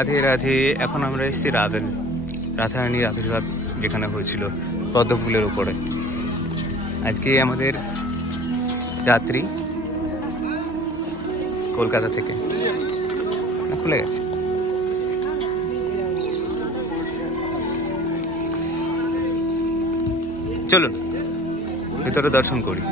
রাধে রাধে। এখন আমরা এসেছি রাধারানীর আবির্ভাব যেখানে হয়েছিল পদ্মফুলের উপরে। আজকে আমাদের যাত্রী কলকাতা থেকে খুলে গেছে। চলুন ভিতরে দর্শন করি।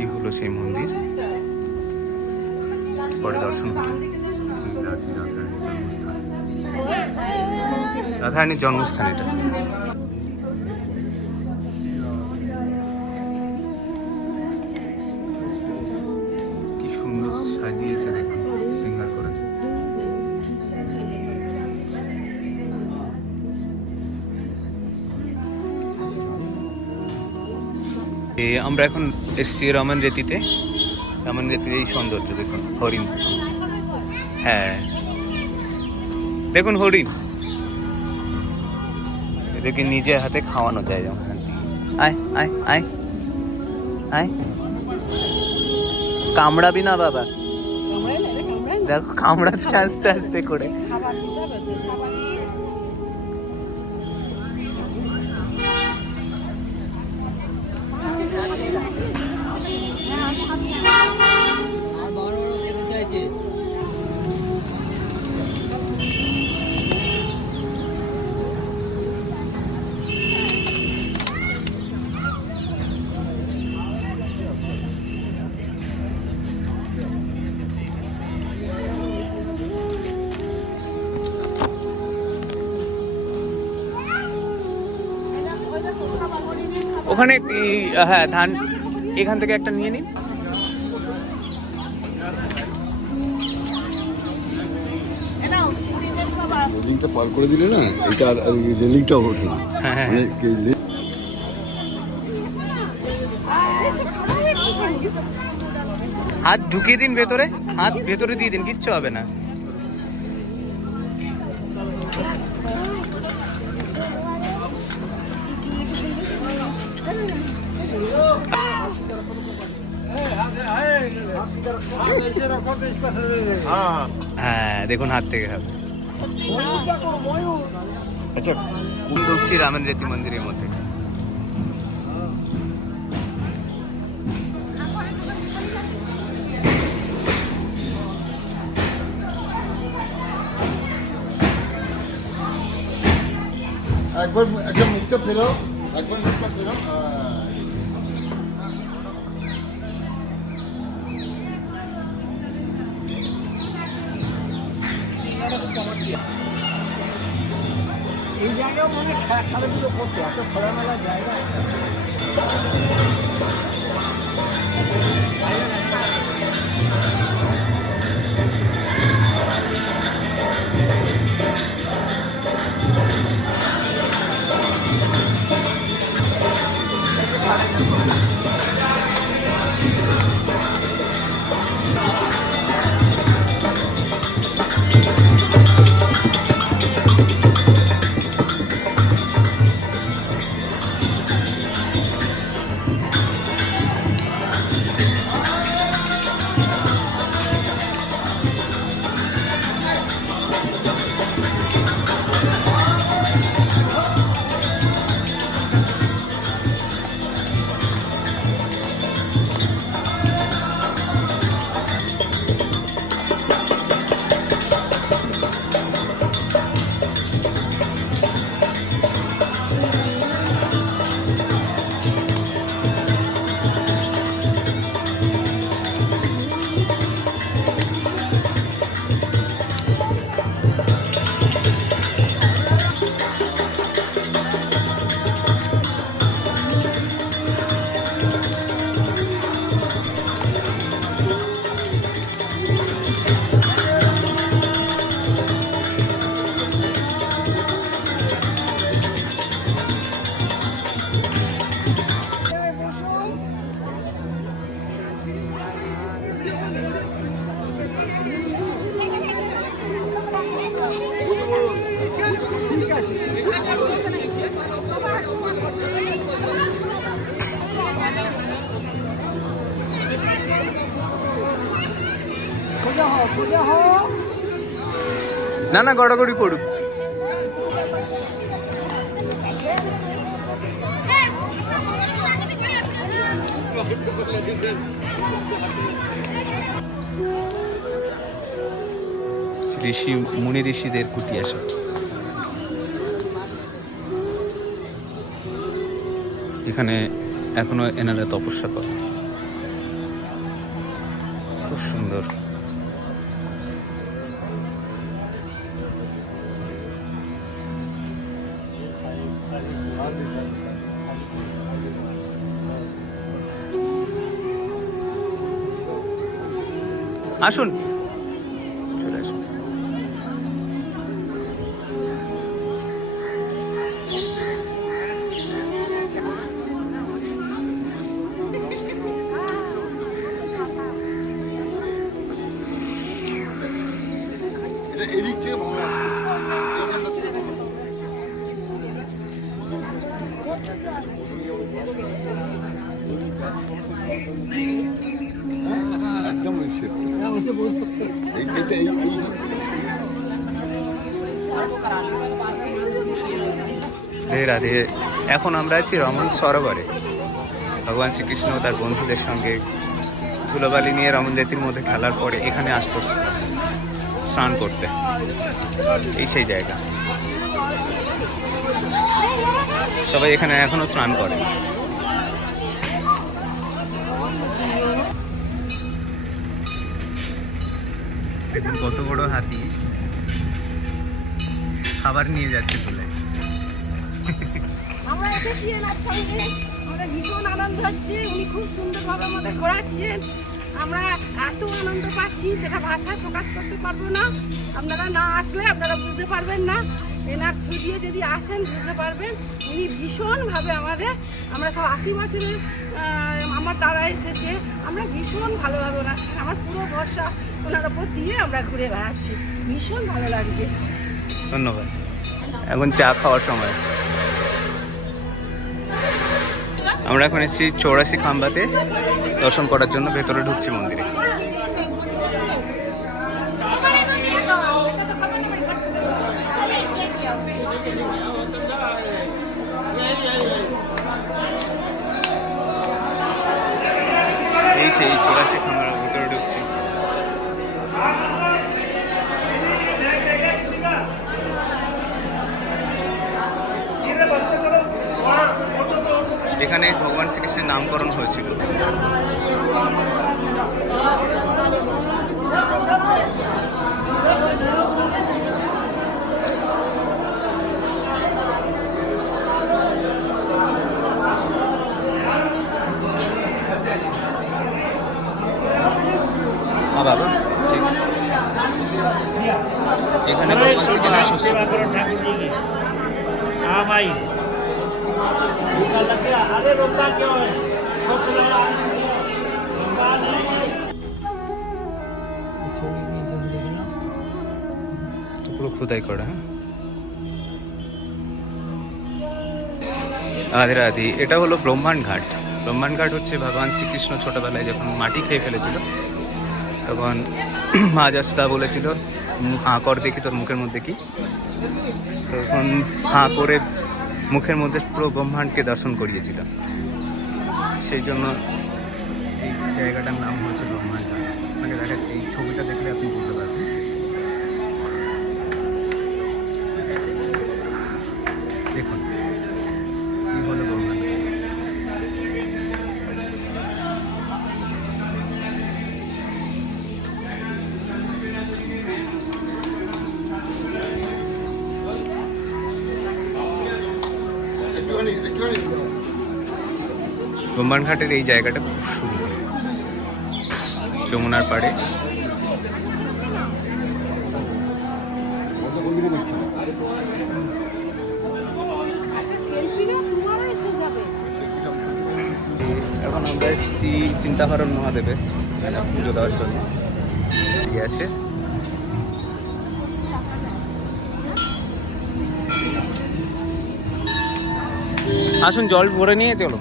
এই হলো সেই মন্দির, পরে দর্শন হবে। রাধারানীর জন্মস্থান এটা। কি সুন্দর সাজিয়েছে দেখুন, সিঙ্গার করেছে। আমরা এখন এসছি রমন রেতিতে। রমন রেতির এই সৌন্দর্য দেখুন, হরিণ। হ্যাঁ দেখুন হরিণ, এদেরকে নিজে হাতে খাওয়ানো যায়। যেমন আয় আয় আয় আয়, কামড়াবি না বাবা, দেখো কামড়াচ্ছে আস্তে আস্তে করে। ওখানে হ্যাঁ ধান এখান থেকে একটা নিয়ে নিন। রেলিংটা পার করে দিলে না, এটা আর রেলিংটাও হতো না। হাত ঢুকিয়ে দিন ভেতরে, হাত ভেতরে দিয়ে দিন, কিচ্ছু হবে না। হ্যাঁ দেখুন হাত থেকে হবে। আচ্ছা ঢুকছি রামেন রেতি মন্দিরের মধ্যে। একবার একটা মুখটা ফেরাও, একবার মুখটা ফেরাও। এই জায়গাও মানে খেলাধুলো করতে এত খোলামেলা জায়গা। সোজা হোক। না না, গড়াগড়ি পড়ুক। ঋষি মুনি ঋষিদের কুটি আসা। এখানে এখনো এনারা তপস্যা করে, খুব সুন্দর। আসুন, চলে আসুন। এটা এদিক থেকে ভালো আছে, এইখানটা থেকে ভালো আছে। একদম নিশ্চিত রাধে। এখন আমরা আছি রমন সরোবরে। ভগবান শ্রীকৃষ্ণ তার বন্ধুদের সঙ্গে ধুলোবালি নিয়ে রমন জ্যোতির মধ্যে খেলার পরে এখানে আসতো স্নান করতে। এই সেই জায়গা, সবাই এখানে এখনো স্নান করে। দেখুন কত বড় হাতি খাবার নিয়ে যাচ্ছে তুলে। আমরা এসেছি এনার সঙ্গে, আমাদের ভীষণ আনন্দ হচ্ছে। উনি খুব সুন্দরভাবে আমাদের ঘোরাচ্ছেন। আমরা এত আনন্দ পাচ্ছি সেটা ভাষায় প্রকাশ করতে পারবো না। আপনারা না আসলে আপনারা বুঝতে পারবেন না। এনার থ্রু দিয়ে যদি আসেন বুঝতে পারবেন। উনি ভীষণভাবে আমাদের, আমরা সব 80 বছরের আমার দাদা এসেছে, আমরা ভীষণ ভালোভাবে ওনার সঙ্গে, আমার পুরো ভরসা ওনার ওপর দিয়ে আমরা ঘুরে বেড়াচ্ছি। ভীষণ ভালো লাগছে। ধন্যবাদ। এখন চা খাওয়ার সময়। আমরা এখন এসেছি 84 খাম্বাতে দর্শন করার জন্য, ভেতরে ঢুকছি মন্দিরে। এই সেই 84 খাম্বার ভেতরে ঢুকছি। যেখানে ভগবান শ্রীকৃষ্ণের নামকরণ হয়েছিল। বাবা ঠিক এখানে ভগবান শ্রীকৃষ্ণ हाँ भाई अरे रोकता क्यों है? পুরো খোদাই করা। হ্যাঁ, রাধে রাধে। এটা হলো ব্রহ্মাণ্ড ঘাট। ব্রহ্মাণ্ড ঘাট হচ্ছে ভগবান শ্রীকৃষ্ণ ছোটবেলায় যখন মাটি খেয়ে ফেলেছিল, তখন মা যশোদা বলেছিল হাঁ কর দেখি তোর মুখের মধ্যে কি। তখন হাঁ করে মুখের মধ্যে পুরো ব্রহ্মাণ্ডকে দর্শন করিয়েছিল। সেই জন্য এই জায়গাটার নাম হচ্ছে ব্রহ্মাণ্ড ঘাট। আপনাকে দেখাচ্ছি, এই ছবিটা দেখলে আপনি বুঝতে পারবেন। দেখুন কি হলো ব্রহ্মাণ্ড। ব্রহ্মাণ্ড ঘাটের এই জায়গাটা খুব সুন্দর, যমুনার পাড়ে। এখন আমরা এসেছি চিন্তাহরণ মহাদেবে পুজো দেওয়ার জন্য। ঠিক আছে, আসুন জল ভরে নিয়ে চলো,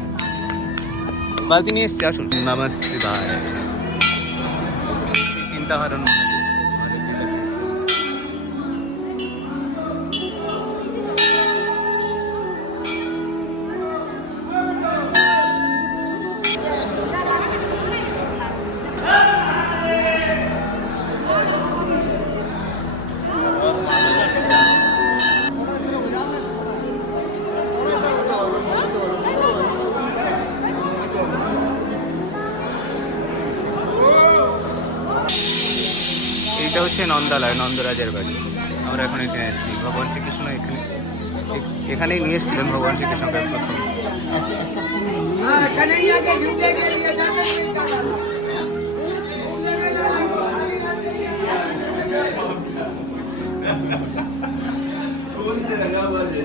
বালতি নিয়ে এসছি। আসুন। নমঃ শিবায়। চিন্তাহরণ মহাদেব। এটা হচ্ছে নন্দালয়, নন্দরাজের বাড়ি। আমরা এখন এখানে এসেছি। ভগবান শ্রীকৃষ্ণ এখানেই নিয়ে এসেছিলেন ভগবান শ্রীকৃষ্ণকে প্রথম।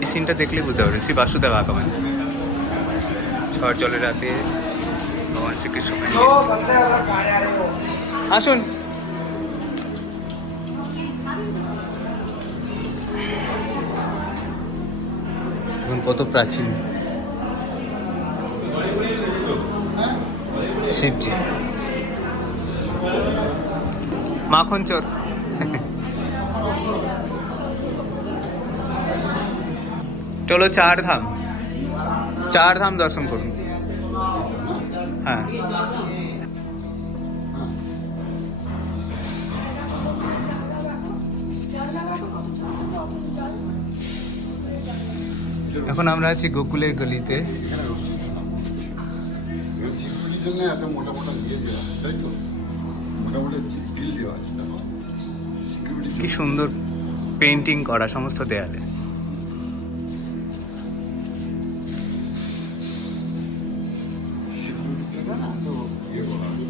এই সিনটা দেখলে বুঝতে পারবেন শ্রী বাসুদেব আগমন। ঝড় জলের রাতে ভগবান শ্রীকৃষ্ণকে নিয়ে এসেছিলেন। আসুন। এখন কত প্রাচীন শিবজি। মাখন চোর। চলো চার ধাম দর্শন করুন। হ্যাঁ, এখন আমরা আছি গোকুলের গলিতে। সিকিউরিটির জন্য একটা মোটা মোটা দিয়ে দেওয়া আছে, তাই তো? মোটা মোটা ডিল দেওয়া আছে, দেখো। সিকিউরিটি কি সুন্দর পেন্টিং করা সমস্ত দেয়ালে। সিকিউরিটিটা না তো ইয়ে করা আছে।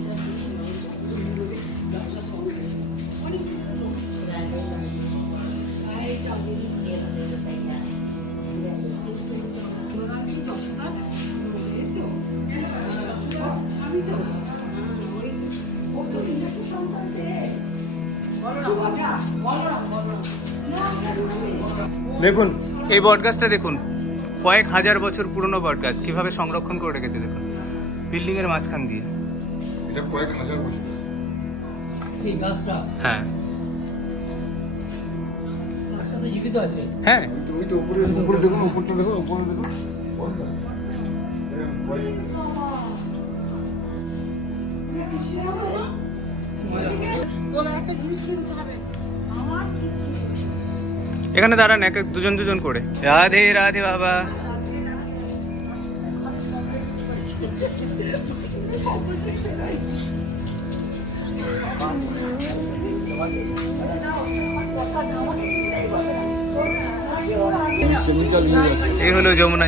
দেখুন এই বটগাছটা, দেখুন কয়েক হাজার বছর পুরনো বটগাছ, কিভাবে সংরক্ষণ করে রেখেছে দেখুন বিল্ডিং এর মাঝখান দিয়ে। এটা কয়েক হাজার বছর। এই গাছটা হ্যাঁ তার সাথে জীবিত আছে। হ্যাঁ, ওই তো উপরে দেখুন, উপরটা দেখুন, উপরে দেখুন। বলটা। তোমার একটা জিনিস কিনতে হবে আমার কি কিনতে এখানে দাঁড়ান এক এক দুজন দুজন করে। রাধে রাধে বাবা। কেমিক্যাল নিয়ে যাচ্ছে। এই হলো যমুনা।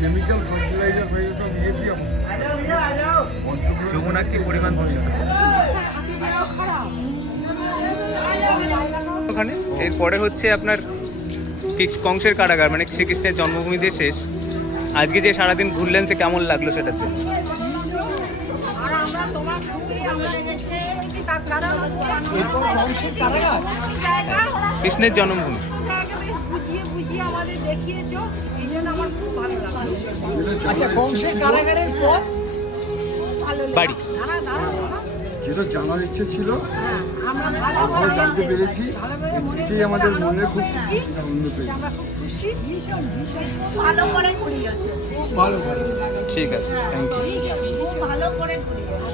কেমিক্যাল ফার্টিলাইজার হয়ে সব নিয়ে দিয়ে যমুনা কি পরিমাণ ওখানে। এরপরে হচ্ছে আপনার কংসের কারাগার, মানে শ্রীকৃষ্ণের জন্মভূমিতে শেষ। আজকে যে সারাদিন ঘুরলেন সে কেমন লাগলো সেটার জন্য। আর আমরা তোমার সঙ্গে আমরা গেছি তার কারণ এরপর কংসের কারাগার? জায়গা কৃষ্ণের জন্মভূমি। বুঝিয়ে আমাদের দেখিয়েছো, এই জন্য আমার খুব ভালো লাগলো। আচ্ছা, কংসের কারাগারের পর ভালো বাড়ি। যেটা জানার ইচ্ছে ছিল আমরা আমরা জানতে পেরেছি, এটাই আমাদের মনে খুব আনন্দ পেয়েছি। আমরা খুব খুশি, ভীষণ ভীষণ ভালো করে ঘুরিয়েছে, ভালো ভালো। ঠিক আছে, থ্যাংক ইউ। খুব ভালো করে ঘুরিয়েছে।